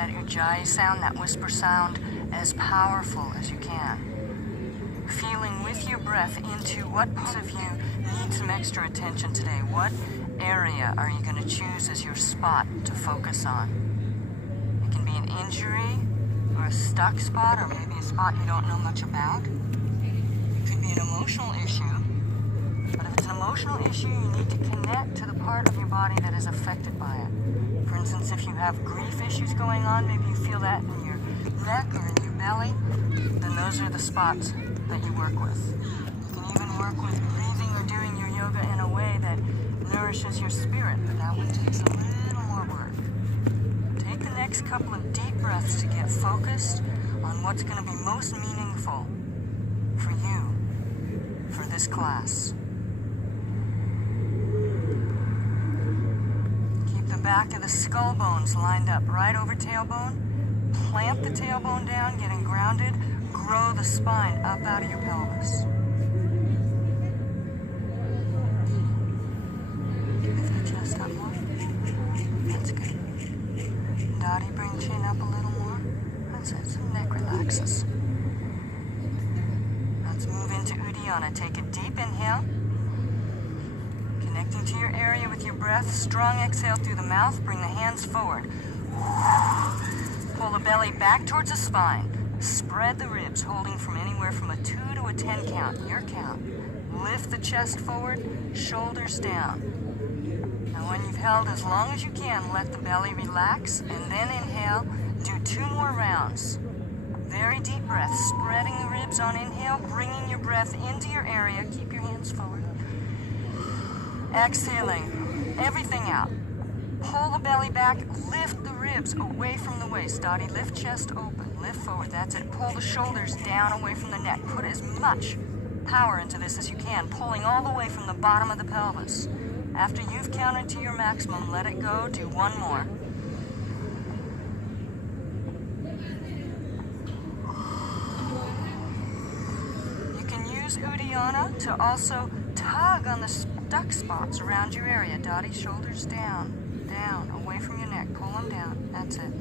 that ujjayi sound, that whisper sound, as powerful as you can. Feeling with your breath into what parts of you need some extra attention today. What area are you going to choose as your spot to focus on? It can be an injury or a stuck spot, or maybe a spot you don't know much about. It could be an emotional issue. But if it's an emotional issue, you need to connect to the part of your body that is affected by it. For instance, if you have grief issues going on, maybe you feel that in your neck or in your belly, then those are the spots that you work with. You can even work with breathing or doing your yoga in a way that nourishes your spirit, but that one takes a little more work. Take the next couple of deep breaths to get focused on what's going to be most meaningful for you for this class. Keep the back of the skull bones lined up right over tailbone. Plant the tailbone down, getting grounded. Grow the spine up out of your pelvis. Lift the chest up more. That's good. Dottie, bring chin up a little more. That's it. Some neck relaxes. Let's move into Uddiyana. Take a deep inhale. Connecting to your area with your breath. Strong exhale through the mouth. Bring the hands forward. Pull the belly back towards the spine. Spread the ribs, holding from anywhere from a 2 to a 10 count, your count. Lift the chest forward, shoulders down. Now when you've held as long as you can, let the belly relax, and then inhale. Do 2 more rounds. Very deep breath, spreading the ribs on inhale, bringing your breath into your area. Keep your hands forward. Exhaling, everything out. Pull the belly back, lift the ribs away from the waist. Dottie, lift chest open. Lift forward, that's it. Pull the shoulders down away from the neck. Put as much power into this as you can, pulling all the way from the bottom of the pelvis. After you've counted to your maximum, let it go. Do 1 more. You can use Uddiyana to also tug on the stuck spots around your area. Dottie, shoulders down, down, away from your neck. Pull them down, that's it.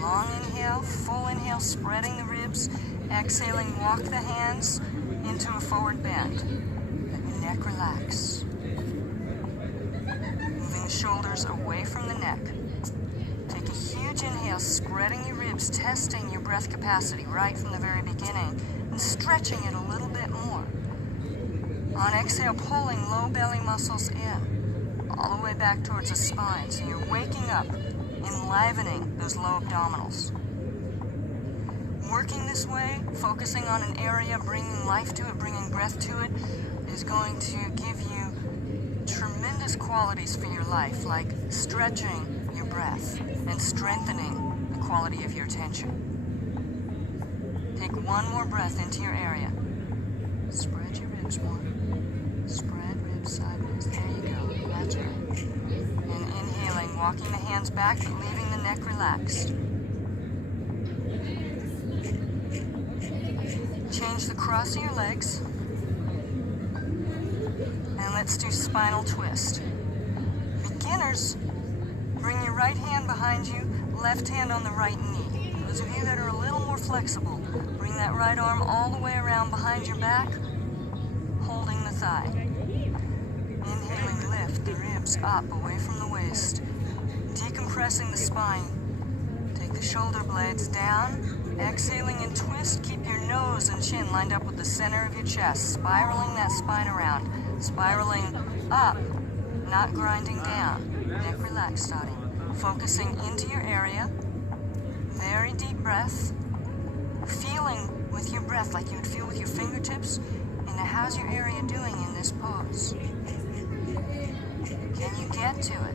Long inhale, full inhale, spreading the ribs. Exhaling, walk the hands into a forward bend. Let the neck relax. Moving the shoulders away from the neck. Take a huge inhale, spreading your ribs, testing your breath capacity right from the very beginning, and stretching it a little bit more. On exhale, pulling low belly muscles in, all the way back towards the spine, so you're waking up, enlivening those low abdominals. Working this way, focusing on an area, bringing life to it, bringing breath to it, is going to give you tremendous qualities for your life, like stretching your breath and strengthening the quality of your attention. Take 1 more breath into your area. Spread your ribs more. Spread ribs sideways. There you go. That's right. And inhaling, walking the hands back, but leaving the neck relaxed. Change the cross of your legs. And let's do spinal twist. Beginners, bring your right hand behind you, left hand on the right knee. Those of you that are a little more flexible, bring that right arm all the way around behind your back, holding the thigh. Inhaling, lift the ribs up away from the waist, decompressing the spine. Take the shoulder blades down. Exhaling and twist. Keep your nose and chin lined up with the center of your chest, spiraling that spine around, spiraling up, not grinding down. Neck relaxed, Dottie. Focusing into your area. Very deep breath. Feeling with your breath like you would feel with your fingertips. And how's your area doing in this pose? Can you get to it?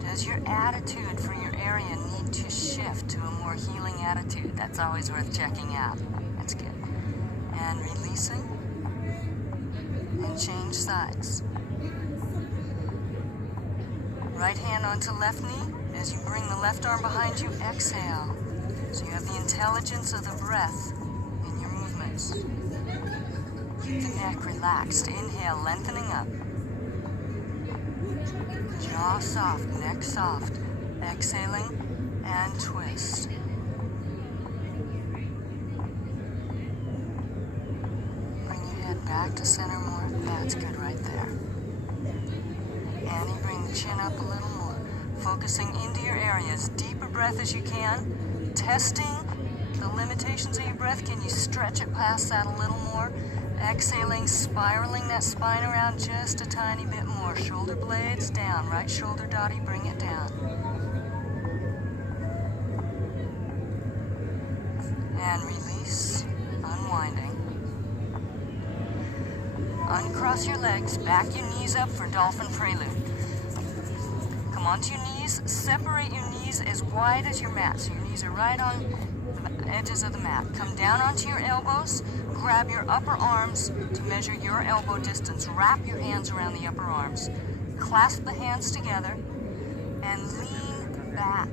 Does your attitude for your area need to shift to a more healing attitude? That's always worth checking out. That's good. And releasing. And change sides. Right hand onto left knee. As you bring the left arm behind you, exhale. So you have the intelligence of the breath in your movements. Keep the neck relaxed. Inhale, lengthening up. Jaw soft, neck soft. Exhaling and twist. Bring your head back to center more. That's good right there. Annie, bring the chin up a little more. Focusing into your area. As deep a breath as you can. Testing the limitations of your breath. Can you stretch it past that a little more? Exhaling, spiraling that spine around just a tiny bit more. Shoulder blades down. Right shoulder, Dottie, bring it down. And release, unwinding. Uncross your legs, back your knees up for dolphin prelude. Come onto your knees, separate your knees as wide as your mat. So your knees are right on the edges of the mat. Come down onto your elbows, grab your upper arms to measure your elbow distance. Wrap your hands around the upper arms. Clasp the hands together and lean back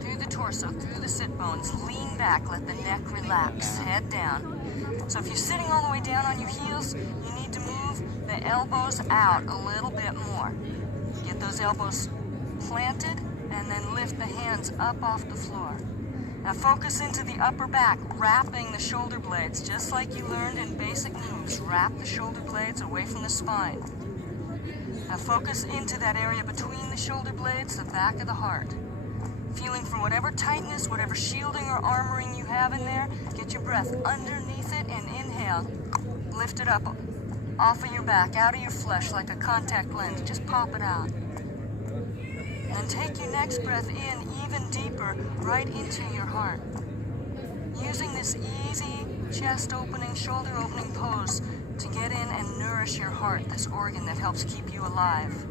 through the torso, through the sit bones. Lean back, let the neck relax, head down. So if you're sitting all the way down on your heels, you need to move the elbows out a little bit more. Get those elbows planted and then lift the hands up off the floor. Now focus into the upper back, wrapping the shoulder blades, just like you learned in basic moves. Wrap the shoulder blades away from the spine. Now focus into that area between the shoulder blades, the back of the heart. Feeling for whatever tightness, whatever shielding or armoring you have in there, get your breath underneath it and inhale. Lift it up off of your back, out of your flesh like a contact lens. Just pop it out. And take your next breath in even deeper, right into your heart. Using this easy chest opening, shoulder opening pose to get in and nourish your heart, this organ that helps keep you alive.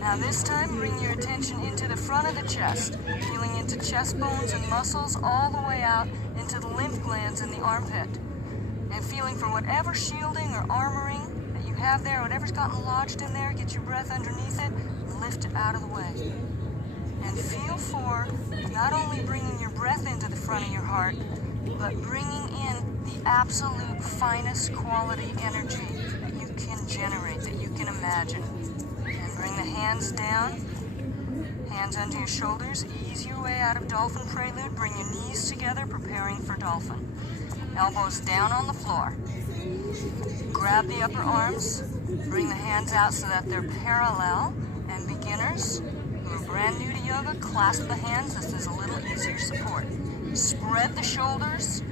Now this time, bring your attention into the front of the chest, feeling into chest bones and muscles all the way out into the lymph glands in the armpit. And feeling for whatever shielding or armoring that you have there, whatever's gotten lodged in there, get your breath underneath it, lift it out of the way. And feel for not only bringing your breath into the front of your heart, but bringing in the absolute finest quality energy that you can generate, that you can imagine. And bring the hands down, hands under your shoulders, ease your way out of dolphin prelude, bring your knees together, preparing for dolphin. Elbows down on the floor. Grab the upper arms, bring the hands out so that they're parallel, and beginners who are brand new to yoga, clasp the hands. This is a little easier support. Spread the shoulders,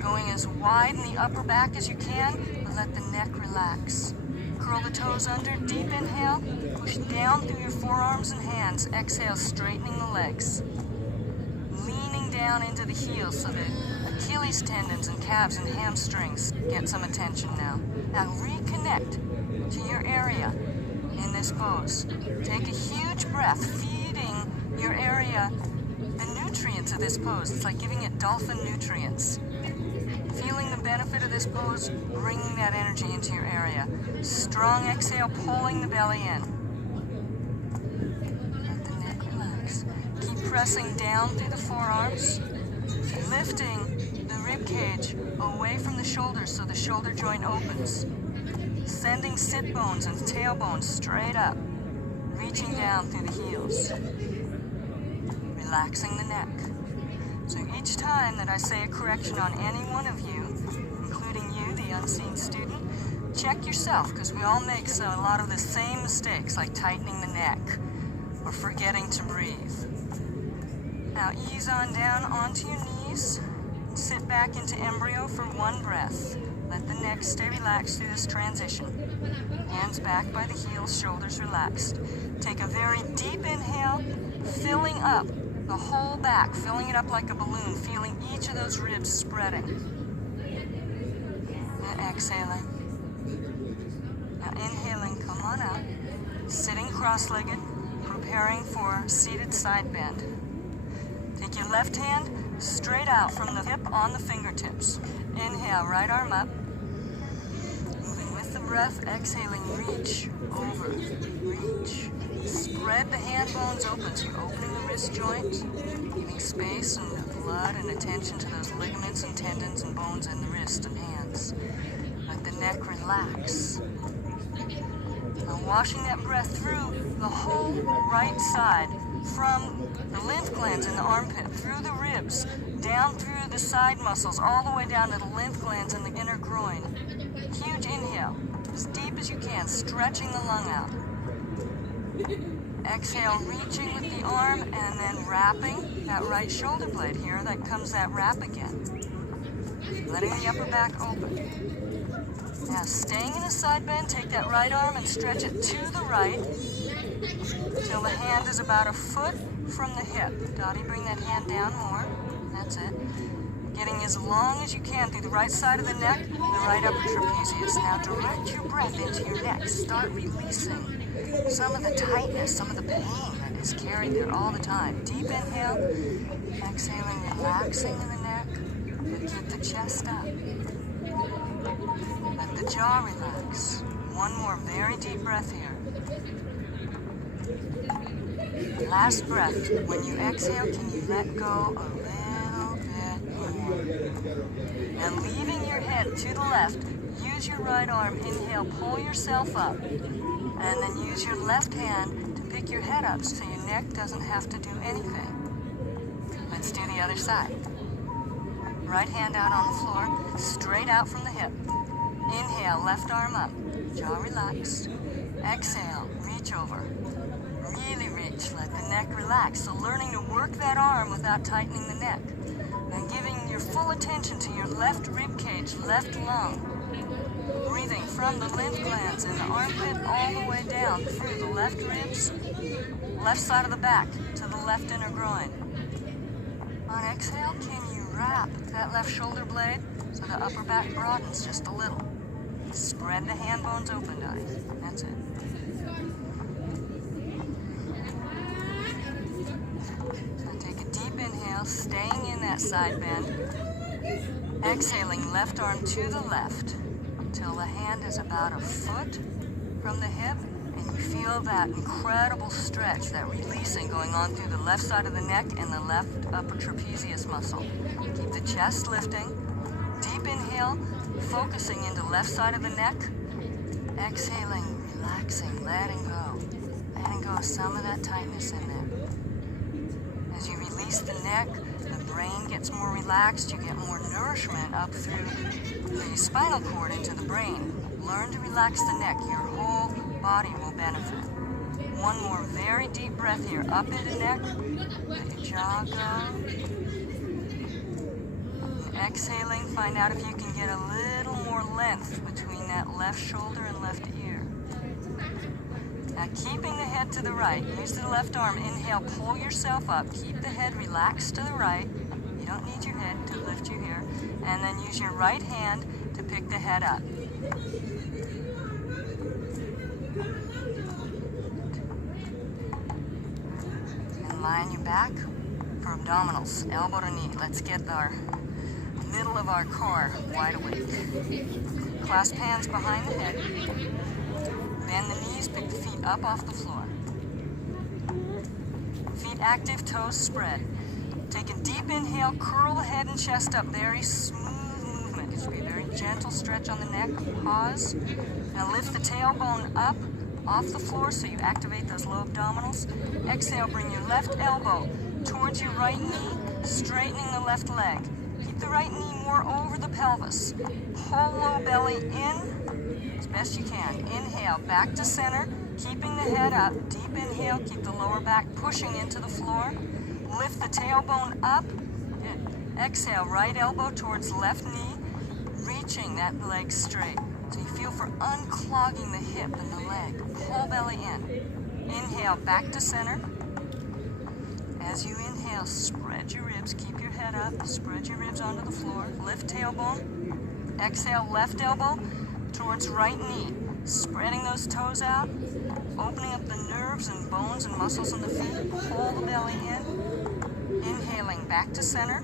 going as wide in the upper back as you can, but let the neck relax. Curl the toes under, deep inhale, push down through your forearms and hands. Exhale, straightening the legs. Leaning down into the heels so the Achilles tendons and calves and hamstrings get some attention now. Now reconnect to your area in this pose. Take a huge breath, feeding your area the nutrients of this pose. It's like giving it dolphin nutrients. Feeling the benefit of this pose, bringing that energy into your area. Strong exhale, pulling the belly in. Let the neck relax. Keep pressing down through the forearms, lifting the rib cage away from the shoulders so the shoulder joint opens. Sending sit bones and tailbones straight up, reaching down through the heels. Relaxing the neck. So each time that I say a correction on any one of you, including you, the unseen student, check yourself, because we all make a lot of the same mistakes, like tightening the neck or forgetting to breathe. Now ease on down onto your knees. Sit back into embryo for one breath. Let the neck stay relaxed through this transition. Hands back by the heels, shoulders relaxed. Take a very deep inhale, filling up the whole back, filling it up like a balloon, feeling each of those ribs spreading. And exhaling. Now inhaling, come on out. Sitting cross-legged, preparing for seated side bend. Take your left hand straight out from the hip on the fingertips. Inhale, right arm up. Moving with the breath, exhaling, reach over, reach. Spread the hand bones open, so you're opening the wrist joint, giving space and blood and attention to those ligaments and tendons and bones in the wrist and hands. Let the neck relax. Now washing that breath through the whole right side, from the lymph glands in the armpit, through the ribs, down through the side muscles, all the way down to the lymph glands in the inner groin. Huge inhale, as deep as you can, stretching the lung out. Exhale, reaching with the arm and then wrapping that right shoulder blade. Here, that comes that wrap again. Letting the upper back open. Now, staying in a side bend, take that right arm and stretch it to the right till the hand is about a foot from the hip. Dottie, bring that hand down more. That's it. Getting as long as you can through the right side of the neck, the right upper trapezius. Now, direct your breath into your neck. Start releasing some of the tightness, some of the pain that is carried there all the time. Deep inhale, exhaling, relaxing in the neck. Keep the chest up. Let the jaw relax. One more very deep breath here. Last breath. When you exhale, can you let go a little bit more? And leaving your head to the left, use your right arm. Inhale, pull yourself up. And then use your left hand to pick your head up so your neck doesn't have to do anything. Let's do the other side. Right hand out on the floor, straight out from the hip. Inhale, left arm up, jaw relaxed. Exhale, reach over. Really reach, let the neck relax. So learning to work that arm without tightening the neck. And giving your full attention to your left rib cage, left lung. Breathing from the lymph glands in the armpit all the way down through the left ribs, left side of the back to the left inner groin. On exhale, can you wrap that left shoulder blade so the upper back broadens just a little? Spread the hand bones open, Dottie. That's it. So take a deep inhale, staying in that side bend. Exhaling, left arm to the left till the hand is about a foot from the hip, and you feel that incredible stretch, that releasing going on through the left side of the neck and the left upper trapezius muscle. Keep the chest lifting. Deep inhale, focusing into left side of the neck. Exhaling, relaxing, letting go. Letting go of some of that tightness in there. As you release the neck, the brain gets more relaxed. You get more nourishment up through the spinal cord into the brain. Learn to relax the neck. Your whole body will benefit. One more very deep breath here. Up into neck. Let your jaw go. Exhaling, find out if you can get a little more length between that left shoulder and left ear. Now keeping the head to the right, use the left arm. Inhale, pull yourself up. Keep the head relaxed to the right. You don't need your head to lift you here. And then use your right hand to pick the head up. And lie on your back for abdominals, elbow to knee. Let's get our middle of our core wide awake. Clasp hands behind the head. Bend the knees, pick the feet up off the floor. Feet active, toes spread. Take a deep inhale, curl the head and chest up. Very smooth movement. It should be a very gentle stretch on the neck. Pause. Now lift the tailbone up off the floor so you activate those low abdominals. Exhale, bring your left elbow towards your right knee, straightening the left leg. Keep the right knee more over the pelvis. Pull low belly in as best you can. Inhale, back to center, keeping the head up. Deep inhale, keep the lower back pushing into the floor. Lift the tailbone up. Good. Exhale, right elbow towards left knee, reaching that leg straight. So you feel for unclogging the hip and the leg. Pull belly in. Inhale, back to center. As you inhale, spread your ribs, keep your head up, spread your ribs onto the floor. Lift tailbone. Exhale, left elbow towards right knee. Spreading those toes out, opening up the nerves and bones and muscles in the feet. Pull the belly in. Inhaling, back to center.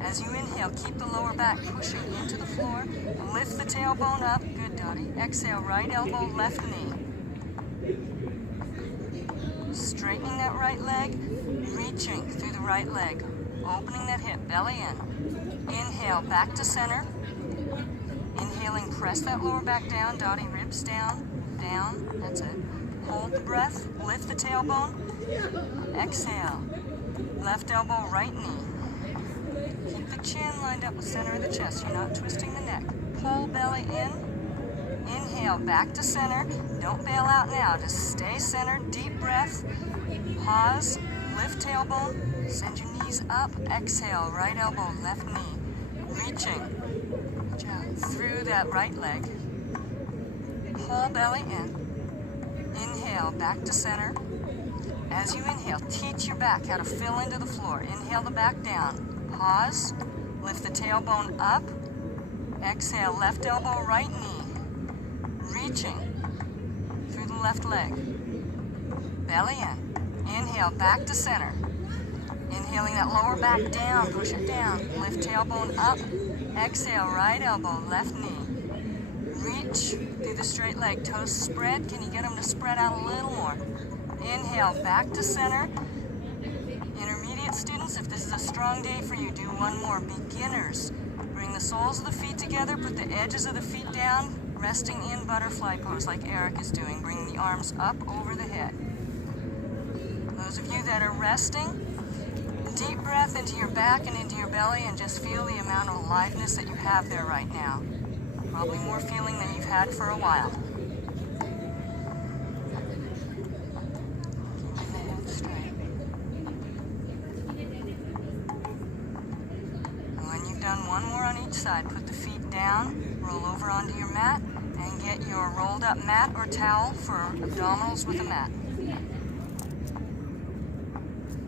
As you inhale, keep the lower back pushing into the floor. Lift the tailbone up. Good, Dottie. Exhale, right elbow, left knee. Straightening that right leg, reaching through the right leg, opening that hip, belly in. Inhale, back to center. Inhaling, press that lower back down, dotty ribs down, down, that's it. Hold the breath, lift the tailbone. Exhale, left elbow, right knee. Keep the chin lined up with center of the chest, you're not twisting the neck. Pull belly in. Inhale, back to center. Don't bail out now, just stay centered, deep breath. Pause, lift tailbone, send your knees up. Exhale, right elbow, left knee. Reaching, reach out through that right leg. Pull belly in. Inhale, back to center. As you inhale, teach your back how to fill into the floor. Inhale the back down. Pause, lift the tailbone up. Exhale, left elbow, right knee. Reaching through the left leg. Belly in. Inhale, back to center. Inhaling that lower back down, push it down. Lift tailbone up. Exhale, right elbow, left knee. Reach through the straight leg. Toes spread. Can you get them to spread out a little more? Inhale, back to center. Intermediate students, if this is a strong day for you, do one more. Beginners, bring the soles of the feet together, put the edges of the feet down, resting in butterfly pose like Eric is doing. Bring the arms up over the head. Those of you that are resting, deep breath into your back and into your belly and just feel the amount of aliveness that you have there right now. Probably more feeling than you've had for a while. Keeping the head straight. When you've done one more on each side, put the feet down, roll over onto your mat, and get your rolled up mat or towel for abdominals with a mat.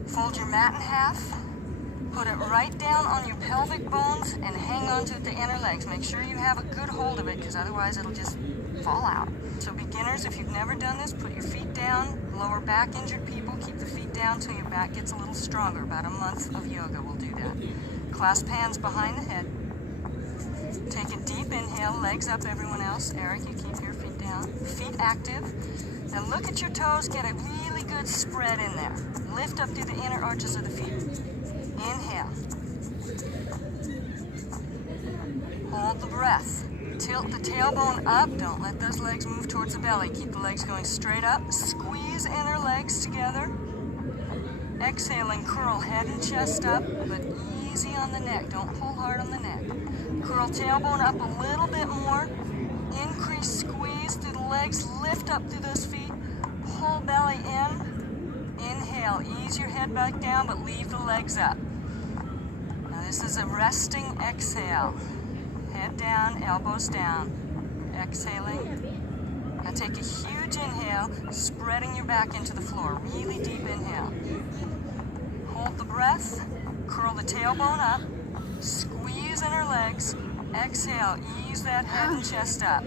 Fold your mat in half, put it right down on your pelvic bones, and hang on to the inner legs. Make sure you have a good hold of it, because otherwise it'll just fall out. So beginners, if you've never done this, put your feet down. Lower back injured people, keep the feet down till your back gets a little stronger. About a month of yoga will do that. Clasp hands behind the head. Take a deep inhale, legs up, everyone else. Eric, you keep your feet down. Feet active. Now look at your toes, get a really good spread in there. Lift up through the inner arches of the feet. Inhale. Hold the breath. Tilt the tailbone up. Don't let those legs move towards the belly. Keep the legs going straight up. Squeeze inner legs together. Exhaling, curl head and chest up, but easy on the neck. Don't pull hard on the neck. Curl tailbone up a little bit more. Increase squeeze through the legs. Lift up through those feet. Pull belly in. Inhale. Ease your head back down, but leave the legs up. Now this is a resting exhale. Head down, elbows down. Exhaling. Now take a huge inhale, spreading your back into the floor. Really deep inhale. Hold the breath. Curl the tailbone up. Squeeze inner legs. Exhale, ease that head and chest up.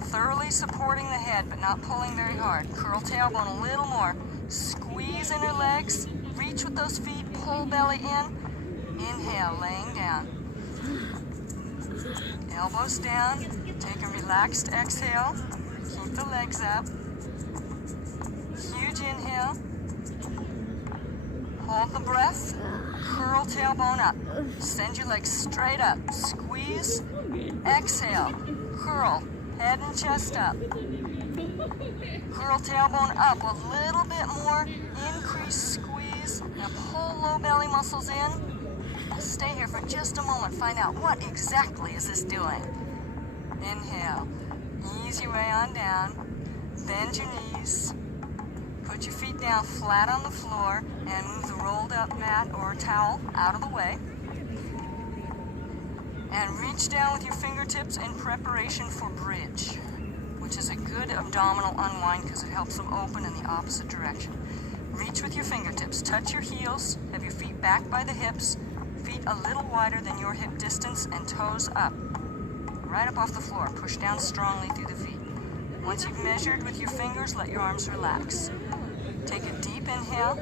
Thoroughly supporting the head, but not pulling very hard. Curl tailbone a little more. Squeeze inner legs. Reach with those feet. Pull belly in. Inhale, laying down. Elbows down. Take a relaxed exhale. Keep the legs up. Huge inhale. Hold the breath. Curl tailbone up. Send your legs straight up. Squeeze. Exhale. Curl. Head and chest up. Curl tailbone up a little bit more. Increase squeeze. Now pull low belly muscles in. Stay here for just a moment. Find out what exactly is this doing. Inhale. Ease your way on down. Bend your knees. Put your feet down flat on the floor and move the rolled up mat or towel out of the way. And reach down with your fingertips in preparation for bridge, which is a good abdominal unwind because it helps them open in the opposite direction. Reach with your fingertips. Touch your heels. Have your feet back by the hips. Feet a little wider than your hip distance and toes up. Right up off the floor. Push down strongly through the feet. Once you've measured with your fingers, let your arms relax. Take a deep inhale.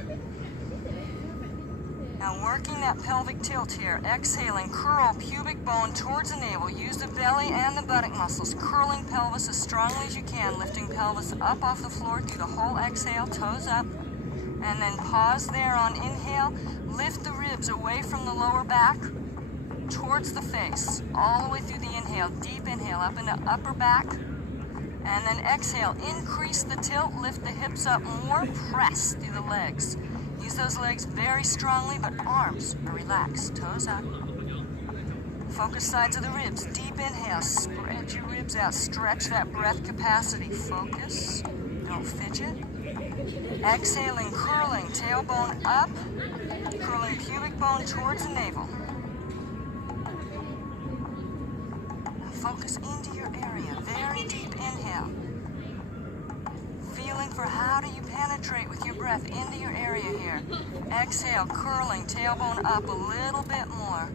Now working that pelvic tilt here. Exhaling, curl pubic bone towards the navel. Use the belly and the buttock muscles. Curling pelvis as strongly as you can. Lifting pelvis up off the floor through the whole exhale, toes up. And then pause there on inhale. Lift the ribs away from the lower back towards the face. All the way through the inhale. Deep inhale up into upper back. And then exhale. Increase the tilt. Lift the hips up more. Press through the legs. Use those legs very strongly, but arms are relaxed. Toes up. Focus sides of the ribs. Deep inhale. Spread your ribs out. Stretch that breath capacity. Focus. Don't fidget. Exhaling, curling, tailbone up. Curling pubic bone towards the navel. Now focus into your area. Very deep inhale. Feeling for how do you penetrate with your breath into your area here. Exhale, curling, tailbone up a little bit more.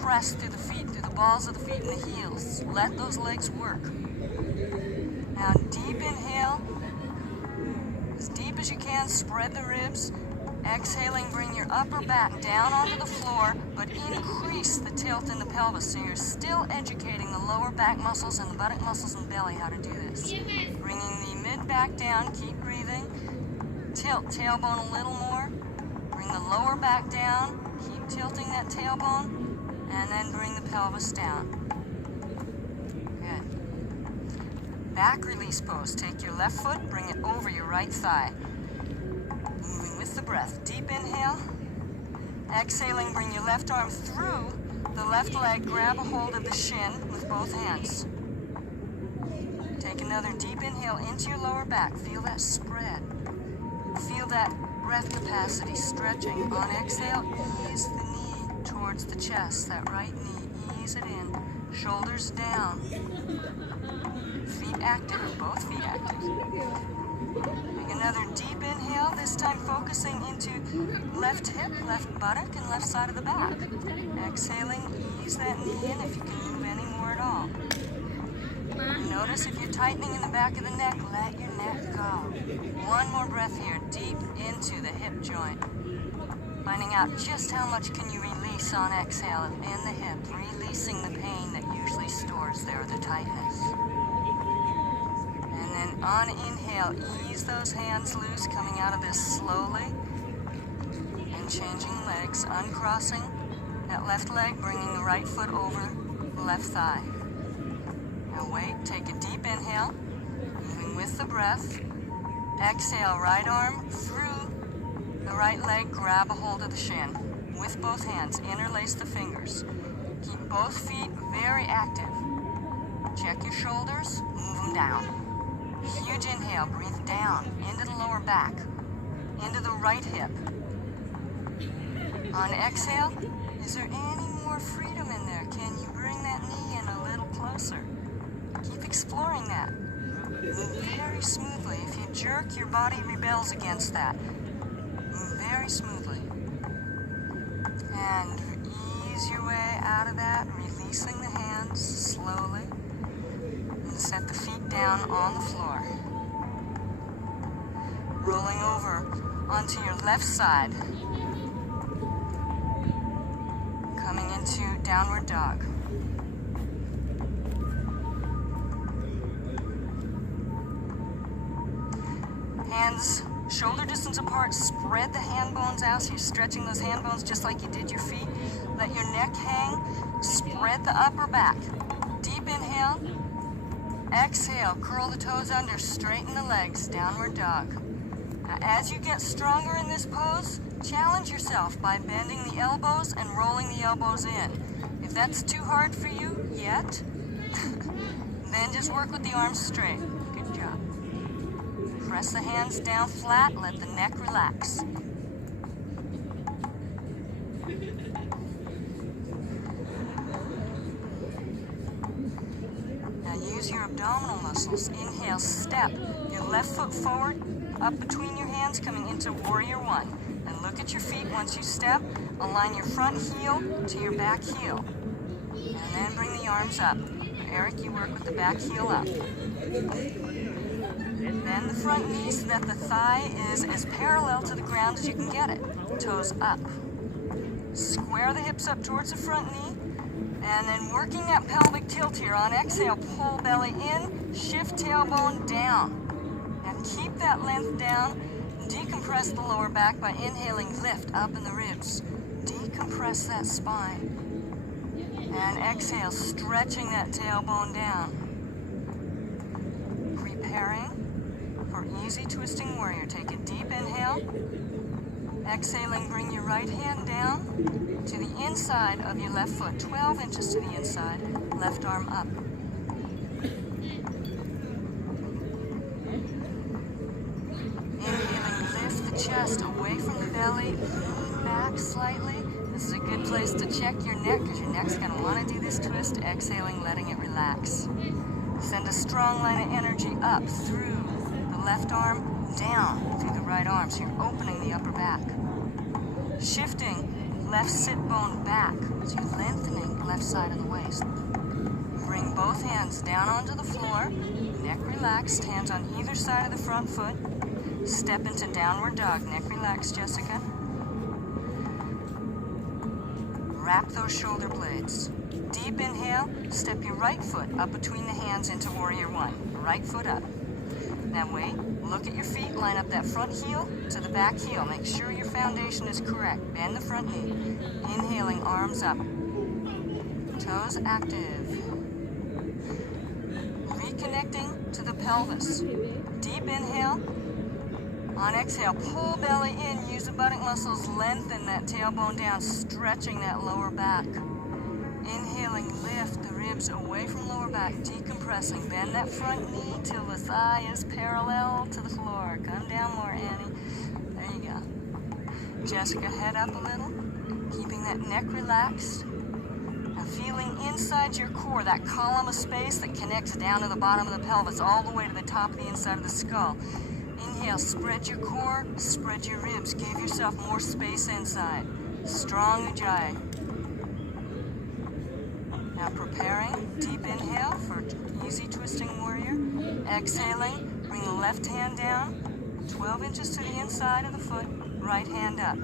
Press through the feet, through the balls of the feet and the heels. Let those legs work. Now deep inhale. As deep as you can, spread the ribs. Exhaling, bring your upper back down onto the floor, but increase the tilt in the pelvis so you're still educating the lower back muscles and the buttock muscles and belly how to do this. Bringing the mid back down, keep breathing. Tilt tailbone a little more. Bring the lower back down, keep tilting that tailbone, and then bring the pelvis down. Good. Back release pose. Take your left foot, bring it over your right thigh. Moving with the breath. Deep inhale. Exhaling, bring your left arm through the left leg. Grab a hold of the shin with both hands. Take another deep inhale into your lower back. Feel that spread. Feel that breath capacity stretching. On exhale, ease the knee towards the chest. That right knee, ease it in. Shoulders down. Feet active, both feet active. Take another deep inhale, this time focusing into left hip, left buttock, and left side of the back. Exhaling, ease that knee in if you can move any more at all. Notice if you're tightening in the back of the neck, let your neck go. One more breath here, deep into the hip joint. Finding out just how much can you release on exhale in the hip, releasing the pain that usually stores there, the tightness. And then on inhale, ease those hands loose, coming out of this slowly. And changing legs, uncrossing that left leg, bringing the right foot over the left thigh. Now wait, take a deep inhale, moving with the breath. Exhale, right arm through the right leg, grab a hold of the shin. With both hands, interlace the fingers. Keep both feet very active. Check your shoulders, move them down. Huge inhale, breathe down, into the lower back, into the right hip. On exhale, is there any more freedom in there? Can you bring that knee in a little closer? Keep exploring that. Move very smoothly. If you jerk, your body rebels against that. Move very smoothly. And ease your way out of that, releasing the hands slowly. And set the feet down on the floor. Rolling over onto your left side. Coming into downward dog. Hands shoulder distance apart, spread the hand bones out so you're stretching those hand bones just like you did your feet. Let your neck hang, spread the upper back. Deep inhale, exhale, curl the toes under, straighten the legs, downward dog. Now as you get stronger in this pose, challenge yourself by bending the elbows and rolling the elbows in. If that's too hard for you yet, then just work with the arms straight. Good job. Press the hands down flat, let the neck relax. Now use your abdominal muscles. Inhale, step your left foot forward, up between your hands, coming into warrior one. And look at your feet once you step. Align your front heel to your back heel. And then bring the arms up. Eric, you work with the back heel up. Bend the front knee so that the thigh is as parallel to the ground as you can get it. Toes up. Square the hips up towards the front knee. And then working that pelvic tilt here. On exhale, pull belly in, shift tailbone down. And keep that length down. Decompress the lower back by inhaling, lift up in the ribs. Decompress that spine. And exhale, stretching that tailbone down. Preparing for easy twisting warrior. Take a deep inhale. Exhaling, bring your right hand down to the inside of your left foot, 12 inches to the inside, left arm up. Inhaling, lift the chest away from the belly, lean back slightly. This is a good place to check your neck because your neck's going to want to do this twist. Exhaling, letting it relax. Send a strong line of energy up through the left arm, down through the right arm, so you're opening the upper back. Shifting left sit bone back, so you're lengthening the left side of the waist. Bring both hands down onto the floor, neck relaxed, hands on either side of the front foot. Step into downward dog, neck relaxed, Jessica. Wrap those shoulder blades. Deep inhale, step your right foot up between the hands into warrior one. Right foot up. Now wait, look at your feet, line up that front heel to the back heel. Make sure your foundation is correct. Bend the front knee. Inhaling, arms up. Toes active. Reconnecting to the pelvis. Deep inhale. On exhale, pull belly in. Use the buttock muscles. Lengthen that tailbone down, stretching that lower back. Inhaling, lift the ribs away from lower back, decompressing. Bend that front knee till the thigh is parallel to the floor. Come down more, Annie. There you go. Jessica, head up a little, keeping that neck relaxed. Now feeling inside your core, that column of space that connects down to the bottom of the pelvis, all the way to the top of the inside of the skull. Inhale, spread your core, spread your ribs. Give yourself more space inside. Strong ujjayi. Now preparing, deep inhale for easy twisting warrior. Exhaling, bring the left hand down, 12 inches to the inside of the foot, right hand up.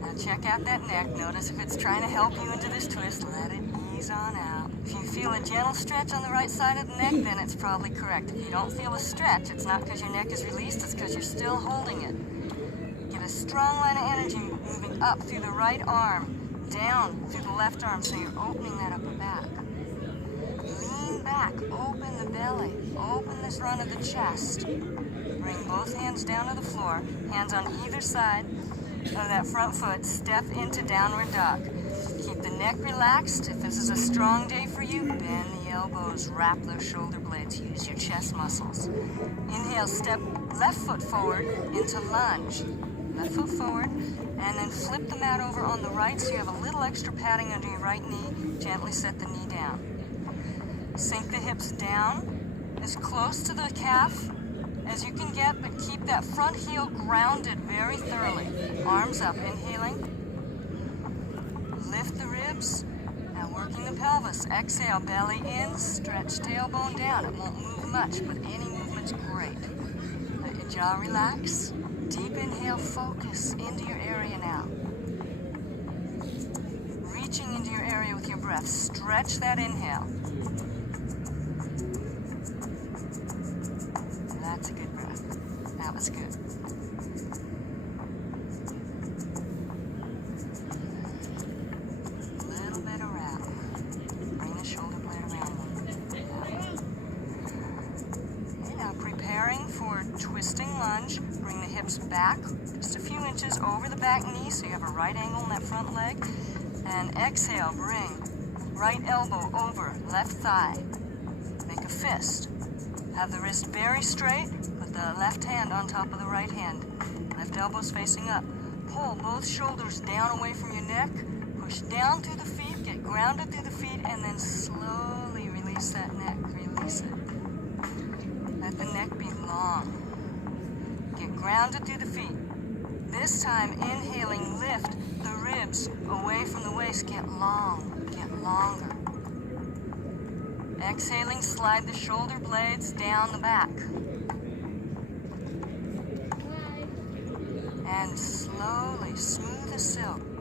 Now check out that neck. Notice if it's trying to help you into this twist, let it ease on out. If you feel a gentle stretch on the right side of the neck, then it's probably correct. If you don't feel a stretch, it's not because your neck is released, it's because you're still holding it. Get a strong line of energy moving up through the right arm, down through the left arm, so you're opening that upper back. Lean back, open the belly, open this run of the chest. Bring both hands down to the floor, hands on either side of that front foot. Step into downward dog. Keep the neck relaxed. If this is a strong day for you, bend the elbows, wrap those shoulder blades, use your chest muscles. Inhale, step left foot forward into lunge. Left foot forward, and then flip the mat over on the right so you have a little extra padding under your right knee. Gently set the knee down. Sink the hips down as close to the calf as you can get, but keep that front heel grounded very thoroughly. Arms up, inhaling. Lift the ribs. Now working the pelvis. Exhale, belly in, stretch tailbone down. It won't move much, but any movement's great. Let your jaw relax. Deep inhale, focus into your area now. Reaching into your area with your breath. Stretch that inhale. That's a good breath. That was good. A little bit of wrap. Bring the shoulder blade around. Okay, now preparing for twisting lunge. Bring the hips back just a few inches over the back knee so you have a right angle in that front leg. And exhale, bring right elbow over left thigh. Make a fist. Have the wrist very straight, put the left hand on top of the right hand. Left elbow's facing up. Pull both shoulders down away from your neck. Push down through the feet, get grounded through the feet, and then slowly release that neck. Release it. Let the neck be long. Get grounded through the feet. This time, inhaling, lift the ribs away from the waist. Get long, get longer. Exhaling, slide the shoulder blades down the back. and slowly, smooth as silk,